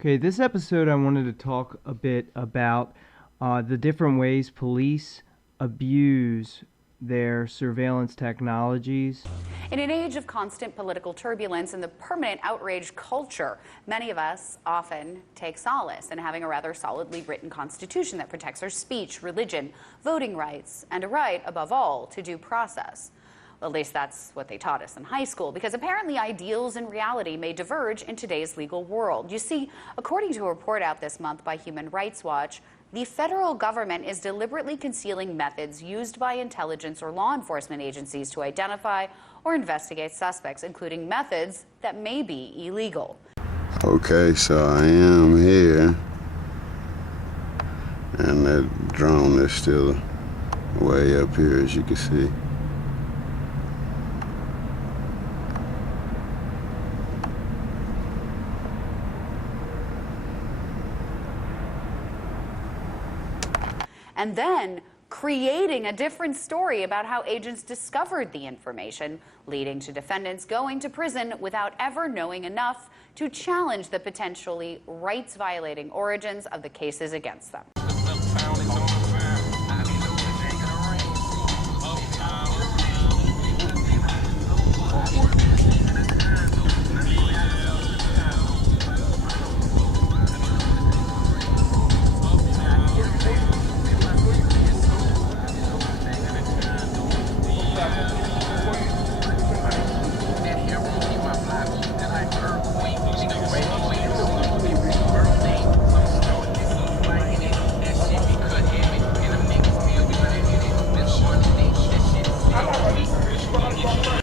Okay, this episode I wanted to talk a bit about the different ways police abuse their surveillance technologies. In an age of constant political turbulence and the permanent outrage culture, many of us often take solace in having a rather solidly written constitution that protects our speech, religion, voting rights, and a right, above all, to due process. Well, at least that's what they taught us in high school, because apparently ideals and reality may diverge in today's legal world. You see, according to a report out this month by Human Rights Watch, the federal government is deliberately concealing methods used by intelligence or law enforcement agencies to identify or investigate suspects, including methods that may be illegal. Okay, so I am here, and that drone is still way up here, as you can see. And then creating a different story about how agents discovered the information, leading to defendants going to prison without ever knowing enough to challenge the potentially rights-violating origins of the cases against them.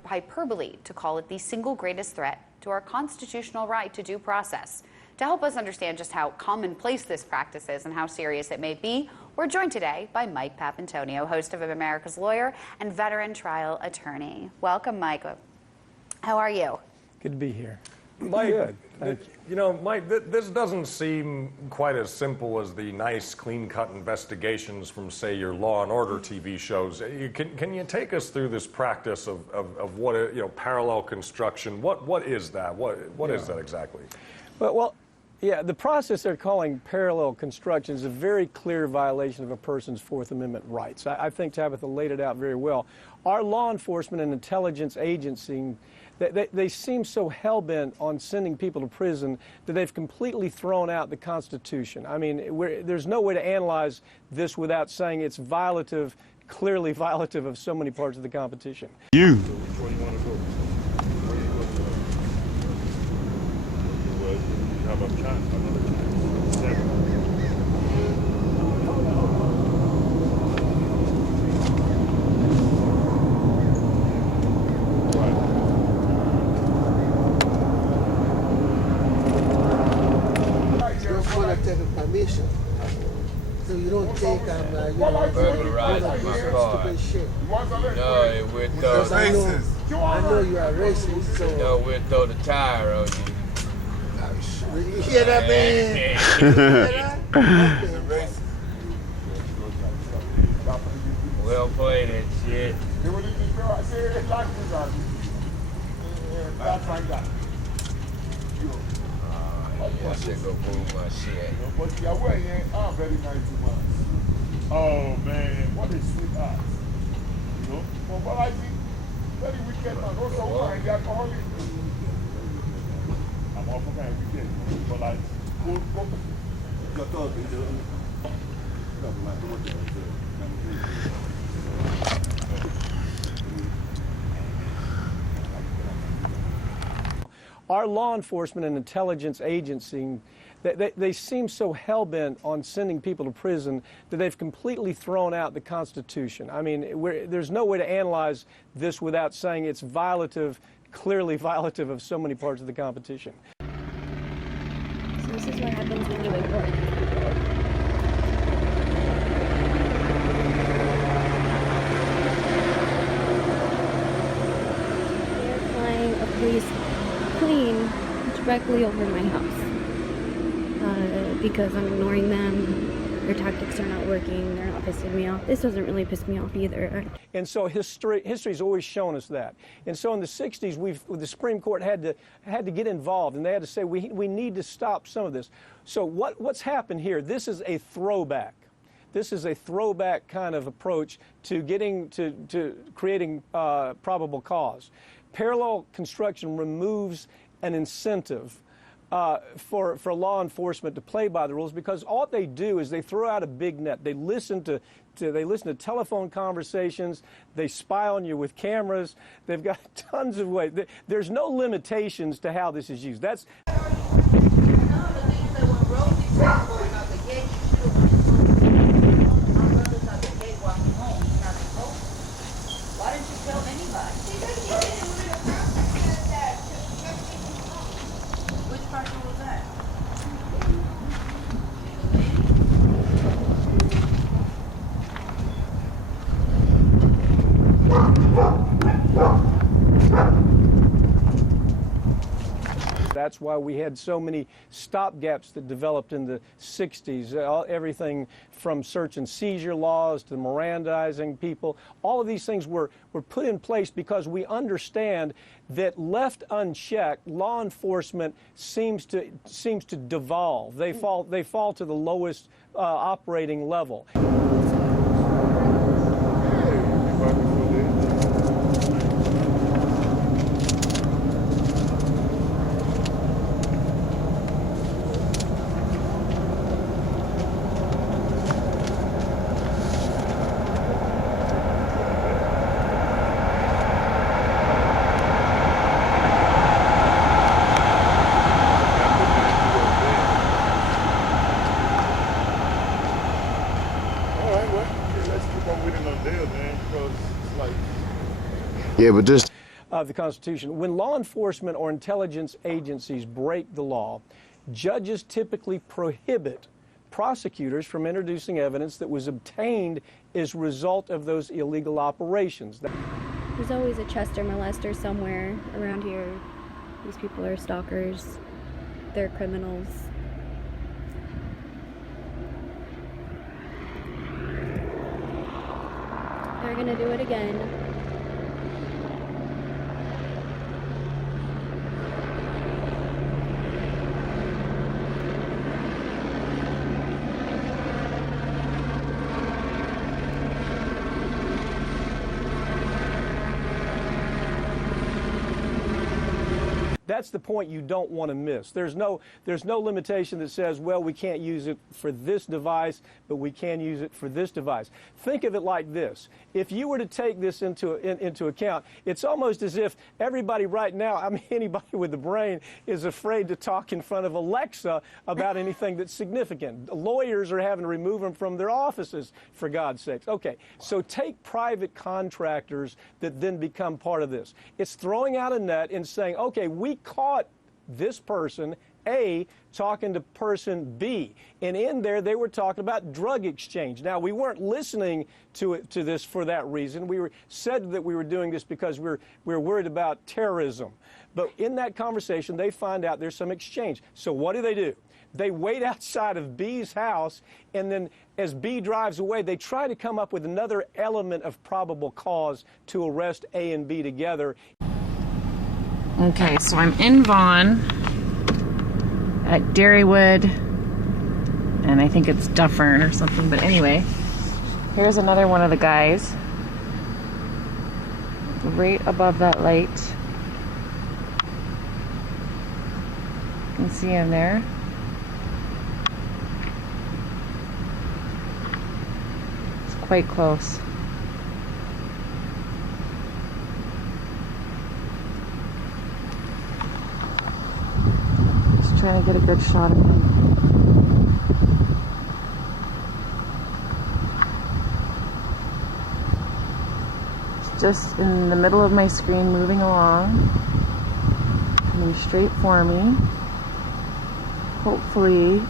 Hyperbole to call it the single greatest threat to our constitutional right to due process. To help us understand just how commonplace this practice is and how serious it may be, we're joined today by Mike Papantonio, host of America's Lawyer and veteran trial attorney. Welcome, Mike. How are you? Good to be here. Mike, Good. Thank you. You know, Mike, this doesn't seem quite as simple as the nice, clean-cut investigations from, say, your Law and Order TV shows. Can you take us through this practice of what, parallel construction? What is that? What is that exactly? Well, yeah, the process they're calling parallel construction is a very clear violation of a person's Fourth Amendment rights. I think Tabitha laid it out very well. Our law enforcement and intelligence agency, they seem so hell-bent on sending people to prison that they've completely thrown out the Constitution. I mean, there's no way to analyze this without saying it's violative, clearly violative of so many parts of the Constitution. You. Permission, so you don't take burglarize my car. No, it would throw. I know you are racist, so No, we'll throw the tire on you. you hear that, man? You hear that? Well played that shit. I should go move my shit. Oh man, what a sweetheart. You know? But what I think, very wicked man. Also, why they alcoholic? I'm off of my weekend. But like, Our law enforcement and intelligence agency, they seem so hell-bent on sending people to prison that they've completely thrown out the Constitution. I mean, there's no way to analyze this without saying it's violative, clearly violative of so many parts of the Constitution. So this is what happens when you ignore. They're flying a police plane directly over my house because I'm ignoring them Your tactics are not working. They're not pissing me off. This doesn't really piss me off either. And so history's always shown us that. And so in the 60s, the Supreme Court had to get involved, and they had to say, we need to stop some of this. So what's happened here? This is a throwback. This is a throwback kind of approach to getting to creating probable cause. Parallel construction removes an incentive for law enforcement to play by the rules, because all they do is they throw out a big net. They listen to telephone conversations. They spy on you with cameras. They've got tons of ways. There's no limitations to how this is used. That's Why didn't you tell anybody? Which person was that? That's why we had so many stopgaps that developed in the 60s. Everything from search and seizure laws to Mirandizing people. All of these things were put in place because we understand that left unchecked, law enforcement seems to devolve. They fall to the lowest operating level. Yeah, but this Of the Constitution. When law enforcement or intelligence agencies break the law, judges typically prohibit prosecutors from introducing evidence that was obtained as a result of those illegal operations. There's always a Chester molester somewhere around here. These people are stalkers. They're criminals. They're gonna do it again. That's the point you don't want to miss. There's no limitation that says, well, we can't use it for this device, but we can use it for this device. Think of it like this. If you were to take this into account, it's almost as if everybody right now, I mean, anybody with a brain is afraid to talk in front of Alexa about anything that's significant. Lawyers are having to remove them from their offices, for God's sakes. Okay, so take private contractors that then become part of this. It's throwing out a net and saying, okay, we caught this person A talking to person B, and in there they were talking about drug exchange. Now, we weren't listening to this for that reason. We said that we were doing this because we were worried about terrorism. But in that conversation, they find out there's some exchange. So what do? They wait outside of B's house, and then as B drives away, they try to come up with another element of probable cause to arrest A and B together. Okay, so I'm in Vaughan at Dairywood, and I think it's Dufferin or something, but anyway, here's another one of the guys right above that light. You can see him there. It's quite close. Trying to get a good shot of him. It's just in the middle of my screen, moving along, coming straight for me. Hopefully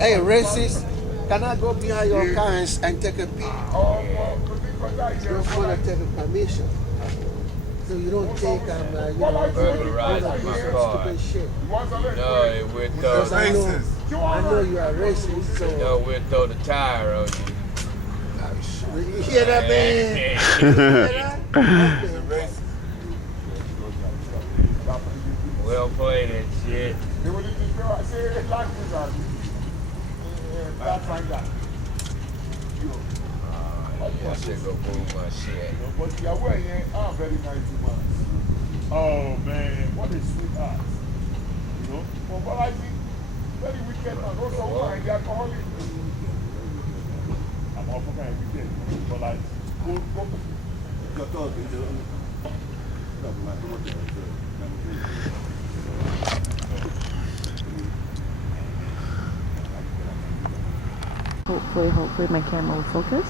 Hey, racist, can I go behind your car and take a peek? You don't want to take a permission. So you don't take, Burglarize my car. stupid shit. No, it will throw. Because I know you are racist, so. No, we'll throw the tire on you. You hear that, man? You hear that? Okay. We don't play that shit. I should go move my shit. Oh man, what a sweetheart. You know? From what I see, very wicked man. Also, wine, the alcoholic. I'm off of every day. But like, go. Hopefully my camera will focus.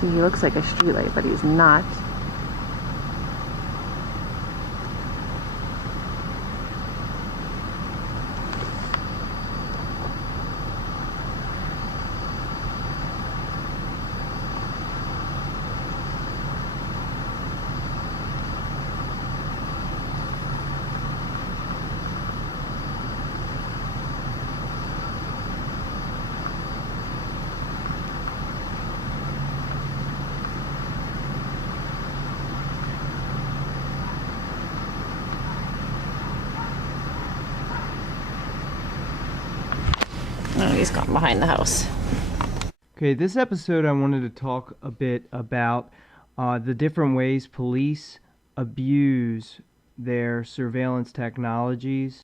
See, he looks like a streetlight, but he's not. Oh, he's gone behind the house. Okay, this episode I wanted to talk a bit about the different ways police abuse their surveillance technologies